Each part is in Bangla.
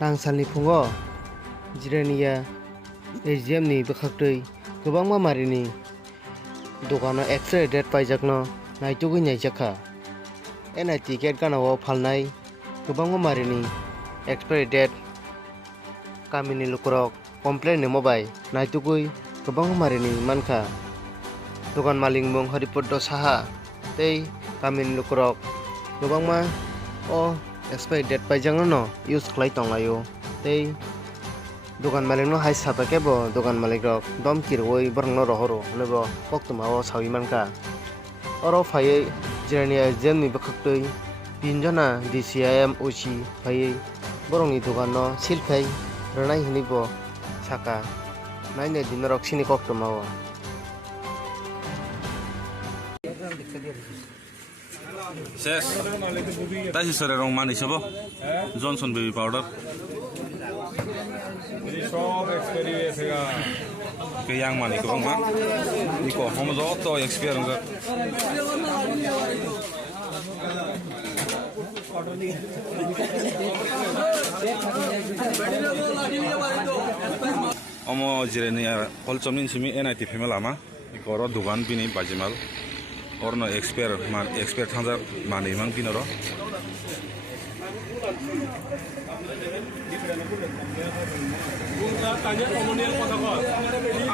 Rangsalni phungo jiraniya AGM ni bwkhaktwi kwbangma marini dokano extra date paijakno naitugui naijakha enai ticket ganao phalnai kwbangma marini expiry date kamini lukrok complain ni mobai naitugui kwbangma marini mankha dokan malik mung Haripoddo Saha tei kamini lukrok kwbangma o expiry date paijak no use khlai tonglaio tei dokan malik no hai sata kebo dokan malik rok dom kirwoi borok no rohoro nebo koktoma o sawi mankha oro phaiye jiraniya AGM ni bwkhaktwi tinjona DCIM OC phaiye borok ni dokan no silkhai rwnai hini bo saka naine dinarok sini koktoma o শেষ তাই সরে রং মানিস হব Johnson baby powder yang mani ko bang ma iko homo zo to experience ga omo jireni holchomnin simi NIT female ama iko ro dugan bini bajimal orno expert thangja mani mang binoro tanya komunal কথা কয়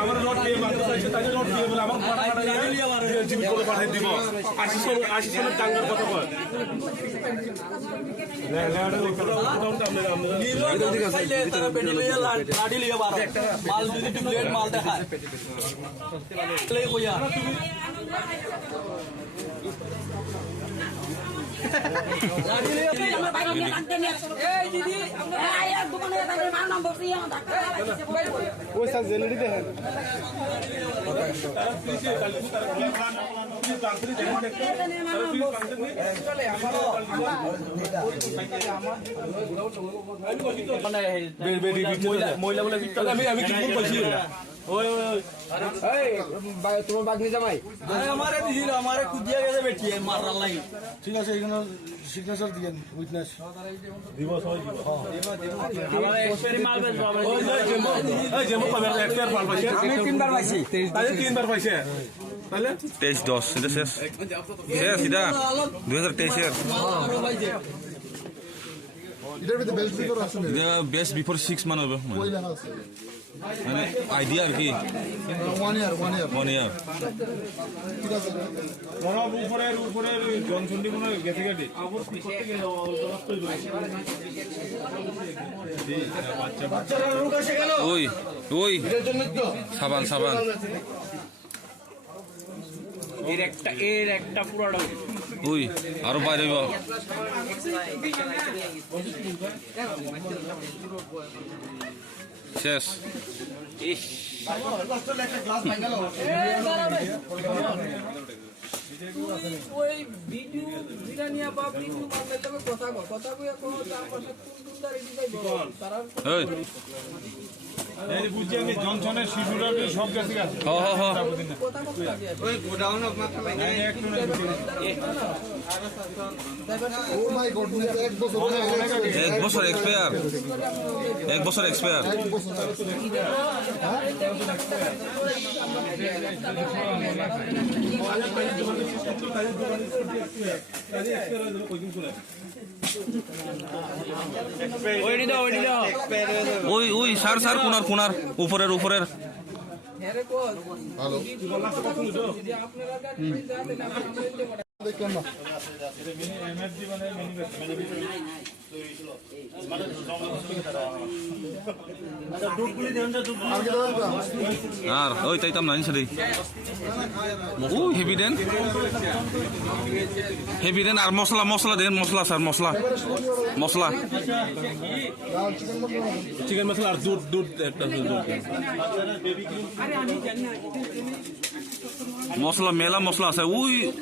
আমার রড দিয়ে মাত্র চাইছে তাই রড দিয়ে বলে আমার ভাড়া জীবিত করে পাঠিয়ে দিব 80 সনের টাঙ্গার কথা কয় লাডি লিয়ে বার মাল যদি ডুপ্লিকেট মাল দেখায় তাহলে কইয়া ওই স্যার জেনারেলি দেখেন মহিলা বলে আমি কি বলছি ওই ওই তোমার বাগনি জামাই আমারে দিছিল আমারে কুদিয়া গেছে বেটি মারার লাগি ঠিক আছে এখানে সিগনেচার দিয়েন উইটনেস দিবস হয় আমার এক্সপেরি মাল বেচ বাবা ওই যেমন কবে এক্সপেয়ার মাল পাইছে আমি তিনবার পাইছি তাহলে তিনবার পাইছে তাহলে 23-10 এটা শেষ শেষ এটা 2023 এর এটার ভিতরে বেস্ট বিফোর আছে না এটা বেস্ট বিফোর 6 মান হবে কইলা আছে মানে আইডিয়া আর কি 1 ইয়ার ঠিক আছে বড় উপরের জনসন্ধি কোন গেছে গেছে আবার করতে গেল বাচ্চারা রোগ এসে গেল ওই ওই এর জন্য তো সাবান এর একটা পুরোটা ওই আরো বাইরে হইব শেষ ইস কষ্ট একটা গ্লাস ভাঙা গেল ওই ভিডিও বিরানিয়া বা ভিডিও মারলে তবে কথা কইয়া কোন তার পাশে কুলদার এটি যাইব তারা এই এই বুঝি আমি জনসনের শিশুরা সব গেছে আছে কথা কত লাগে ওই গোডাউন আপনার খালাই একটু না ও মাই গড এক বছর এক বছর এক্সপায়ার ওই ওই সার কোনার উপরের হেরে কো ভালো যদি আপনারা গাড়ি যাতে না আমরা দেখলাম না এমএফজি মানে আর ওই তাইতাম না নিছে ওই হেভি দেন আর মশলা দেন স্যার মশলা চিকেন মশলা আর দুধ একটা দুধ মশলা মেলা মশলা আছে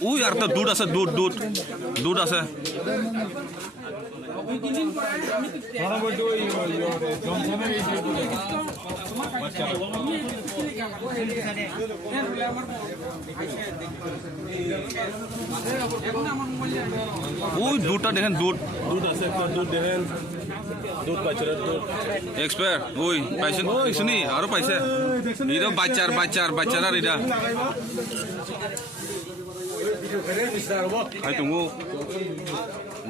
ওই আর একটা দুধ আছে ওই দুধটা দেখেন দুধ আছে একটা দুধ দেখেন এক্সপায়ার ওই পাইছেন শুনি আরো পাইছে এটা বাচ্চার আর এটা হাই তুমি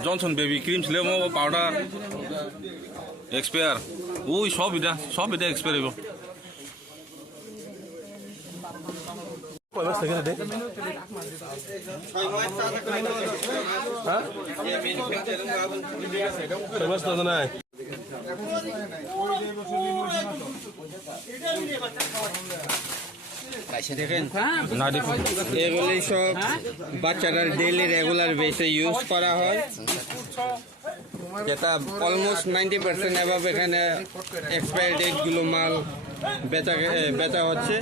জনসন বেবি ক্রিম ছিল পাউডার এক্সপায়ার ওই সব এটা এক্সপায়ার হইব না দেখুন এগুলি সব বাচ্চাদের ডেইলি রেগুলার বেসে ইউজ করা হয়, যেটা অলমোস্ট 90% অ্যাভাব এখানে এক্সপায়ারি ডেটগুলো মাল বেচা হচ্ছে।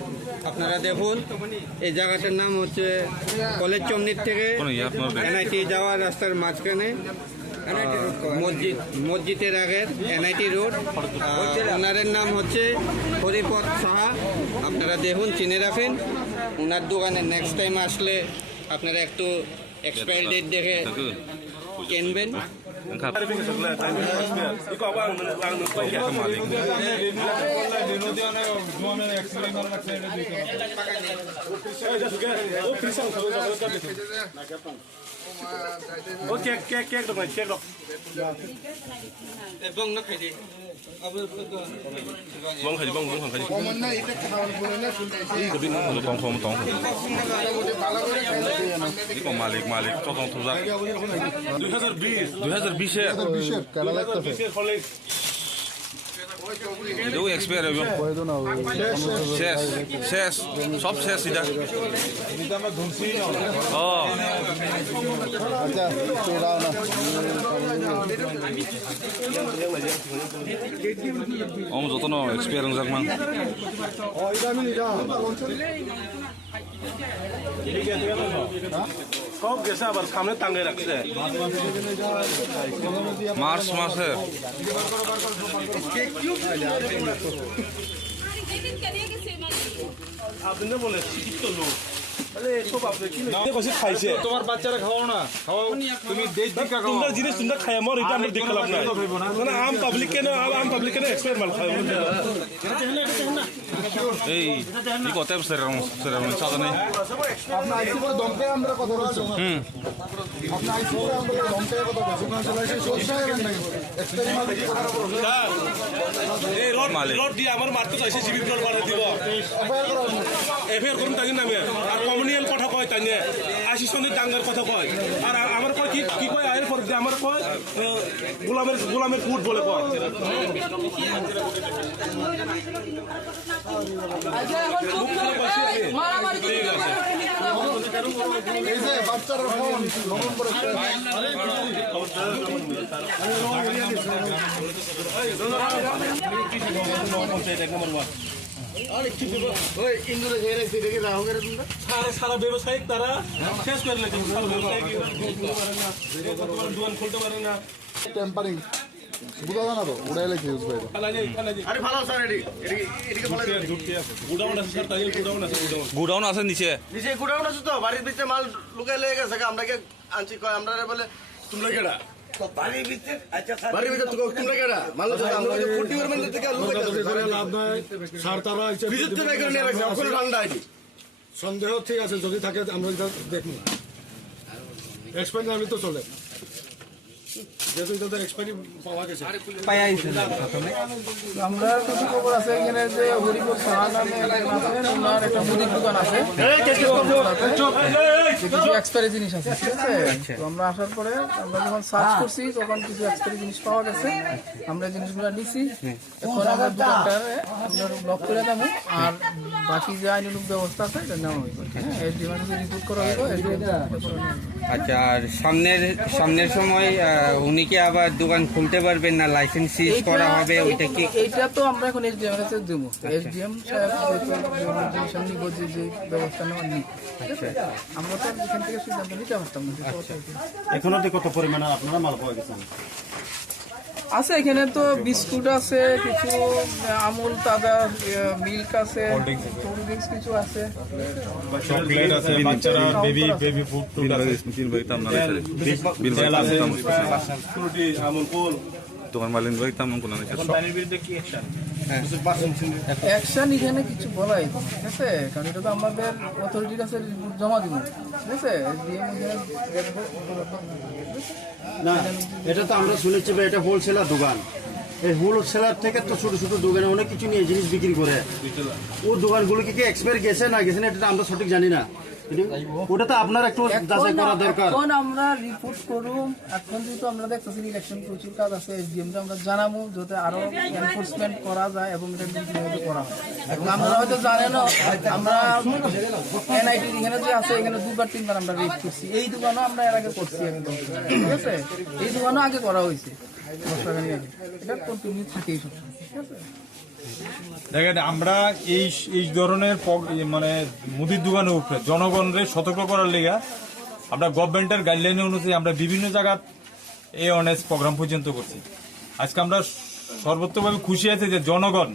আপনারা দেখুন এই জায়গাটার নাম হচ্ছে কলেজ চমনির থেকে NIT যাওয়ার রাস্তার মাঝখানে মসজিদের আগের NIT রোড। ওনারের নাম হচ্ছে হরিপদ সাহা। আপনারা দেখুন চিনে রাখেন ওনার দোকানে নেক্সট টাইম আসলে আপনারা একটু এক্সপায়ারি ডেট দেখে কিনবেন। মালিক 2020 এটাও এক্সপায়ার হইব শেষ সব শেষ এটা যত ন এক্সপায়ার যাক মান সব গেছে আবার সামনে টাঙ্গে রাখছে মার্চ মাসে আপনি বলে শিক্ষিত লোক তোমার বাচ্চারা খাওয়াও না তুমি তোমরা জিনিস তোমরা খাই আমার এটা আমরা দেখলাম না মানে আম পাবলিক কেন এক্সপায়ার মাল খায় এই কত সাদা নেই আপনার আইসি করে দমকে আমরা কথা বলছি আপনার আইসি করে আমরা দমকে কথা বলছি সোজা গেলেন নাকি এই রড দিয়ে আমার মারতে চাইছে সিভিল রড বাড়া দিব এফআইআর করুন তাই নামে আর কমিউনিয়াল কথা কয় তাই নিয়ে আশিসন্দির দাঙ্গার কথা কয় আর আমার কয় কি কয় আয়ের পর আমার কয় গোলামের ফুট বলে কয় এই যে বাচ্চারা ফোন নমন করে সারা ব্যবসায়িক তারা শেষ করে লেগে দোকান খুলতে পারে না টেম্পারিং বুঝা জানা তো উড়াই লেগে ইউজ করে গুডাউন আছে নিচে গুড়াউন আছে তো বাড়ির ভিতরে মাল লুকাই লেগে গেছে আমরা আনছি কয় আমরা বলে তোমরা কেডা বাড়ির ভিতরে তোমরা কেডা মাল আমরা 40 মিনিট থেকে লাভ নাই স্যার তারা ভিতরে বের করে নিয়ে রাখছে এখন ঠান্ডা আইনি সন্দেহ ঠিক আছে যদি থাকে আমরা দেখুন এক্সপায়ারি আমি তো চলে যেহেতু এটা এক্সপায়ারি পাওয়া গেছে আমরা কিছু খবর আছে এখানে যে হরিপুর সাহা নামে একজন আছেন, ওনার একটা মুদির দোকান আছে, কিছু এক্সপায়ারি জিনিস আছে, ঠিক আছে। তো আমরা আসার পরে আমরা যখন সার্চ করছি তখন কিছু এক্সপায়ারি জিনিস পাওয়া গেছে, আমরা জিনিসগুলো নিছি। এখন আমরা দোকানটারে আমরা ব্লক করে দেবো, আর বাকি যে আইনানুগ ব্যবস্থা আছে এটা নেওয়া হইব। এসডিএম রিপোর্ট করা হইব, আচ্ছা, আর সামনের সময় উনি কি আবার দোকান খুলতে পারবেন না, লাইসেন্স সিজ করা হবে, ওইটা কি? এইটা তো আমরা এখন এসডিএম এর কাছে দেবো। এসডিএম সাহেব নিব যে ব্যবস্থা নেওয়ার নেই, আমরা তো এখান থেকে সিদ্ধান্ত নিতে পারতাম না। এখনো কত পরিমাণে আপনারা মাল পাওয়া গেছেন? আছে এখানে তো বিস্কুট আছে, কিছু আমুল তাজা মিল্ক আছে, কোল্ড ড্রিঙ্কস কিছু আছে, চকলেট আছে, বাচ্চারা বেবি ফুড ফ্রুটি আমুল কুল দোকান মালিক ভাই তেমন কোনো অ্যাকশন এখানে কিছু বলাই ঠিক আছে, কারণ এটা তো আমাদের অথরিটির কাছে রিপোর্ট জমা দিব, ঠিক আছে। না এটা তো আমরা শুনেছি ভাই, এটা হোলসেলার দোকান। এই হোলসেলার থেকে তো ছোট ছোট দোকানে অনেক কিছু নিয়ে জিনিস বিক্রি করে, ও দোকানগুলো কি এক্সপায়ার গেছে না গেছে না এটা আমরা সঠিক জানি না। ওটা তো আপনার একটু যাচাই করা দরকার। এখন আমরা রিপোর্ট করুন, এখন যেহেতু আমরা দেখতেছি ইলেকশন প্রচুর কাজ আছে, এসডিএমটা আমরা জানাবো যাতে আরো এনফোর্সমেন্ট করা যায় এবং এটা নিয়মিত করা হয়। এবং আমরা হয়তো জানেনও, আমরা এনআইটি এখানে যে আছে এখানে 2-3 বার আমরা রেড করছি, এই দোকানও আমরা এর আগে করছি একদম, ঠিক আছে। এই দোকানও আগে করা হয়েছে 10 টাকা নিয়ে আগে, এটা কন্টিনিউ থাকেই সবসময়, ঠিক আছে। দেখেন আমরা এই ধরনের মানে মুদির দোকানের উপরে জনগণকে সতর্ক করার লেগে আমরা গভর্নমেন্টের গাইডলাইন অনুযায়ী আমরা বিভিন্ন জায়গা অ্যাওয়ারনেস প্রোগ্রাম পর্যন্ত করছি। আজকে আমরা সর্বোচ্চভাবে খুশি আছি যে জনগণ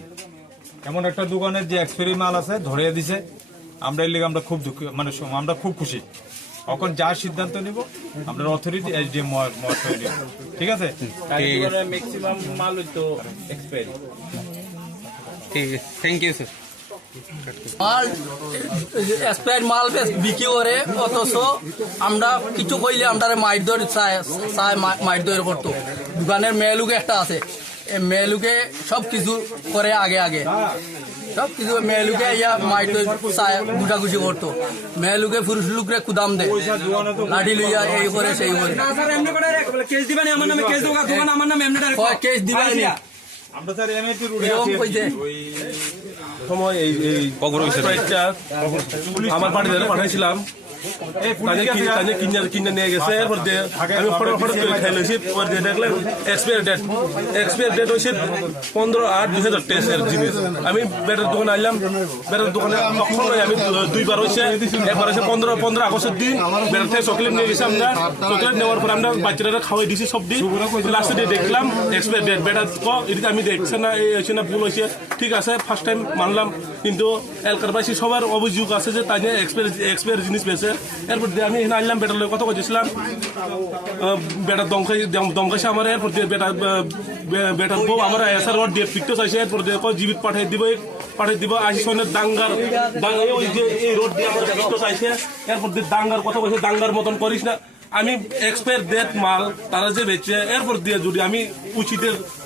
এমন একটা দোকানের যে এক্সপায়ারি মাল আছে ধরিয়ে দিছে, আমরা এর লেগে আমরা খুব দুঃখ, মানে আমরা খুব খুশি। এখন যা সিদ্ধান্ত নিব আমরা অথরিটি এসডিএম ঠিক আছে, ম্যাক্সিমাম মাল হইতো এক্সপায়ারি। ঠিক আছে, থ্যাংক ইউ স্যার। মাল এক্সপায়ার মাল বিক্রি করে, অথচ আমরা কিছু কইলে আমরা মাইট ধরে মাইট ধরে করতো। দোকানের মেয়ে লোক একটা আছে, এই মেয়ে লোকে সব কিছু করে আগে আগে সব কিছু মেয়ে লোকে ইয়া মাইট গুটাগুটি করতো। মেয়ে লোকে পুরুষ লোকরে কুদাম দেয়, লাঠি লইয়া এই করে সেই করে কেস দিবেন আমার নামে, কেস দোকান আমার নামে কেস দিবেন। আমরা স্যার এমএটি সময় এই আমার বাড়িতে পাঠাইছিলাম, কিনে নিয়ে গেছে। এরপর দিয়ে আমি ফটো করে খাই লইছি, দেখলেন এক্সপায়ার ডেট হয়েছে 15/8/2023 জিনিস। আমি বেটার দোকানে আইলাম, বেটার দোকানে আমি 2বার হয়েছে, একবার হয়েছে 15 আগস্টের দিন বেটার থেকে চকলেট নিয়ে গেছি। আমরা চকলেট নেওয়ার পর আমরা বাচ্চারা খাওয়াই দিছি সব দিন। লাস্টে দিয়ে দেখলাম এক্সপায়ার ডেট, বেটার এদিকে আমি দেখছি না এই হয়েছে না ভুল হয়েছে, ঠিক আছে ফার্স্ট টাইম মানলাম। কিন্তু এলাকারবাসী সবার অভিযোগ আছে যে তাই এক্সপায়ার জিনিস পেয়েছে। এরপর দিয়ে আমি এখানে আনলাম, বেটার কথা বলছিলাম, বেটার দমকাইছে আমার। এরপর দিয়ে বেটার বউ আমার এসার রড দিয়ে পিকতে চাইছে। এরপর দিয়ে জীবিত পাঠাই দিব আশি সনের দাঙ্গার ওই যে এই রোড দিয়ে আমার পিকতে চাইছে। এরপর দিয়ে দাঙ্গার কথা বলছে, দাঙ্গার মতন করিস না। আমি এক্সপায়ার ডেট মাল তারা যে বেচে, এরপর দিয়ে যদি আমি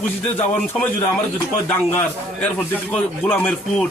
উচিতে যাওয়ার সময় যদি আমার যদি কয় দাঙ্গার, এরপর দিয়ে গোলামের ফুট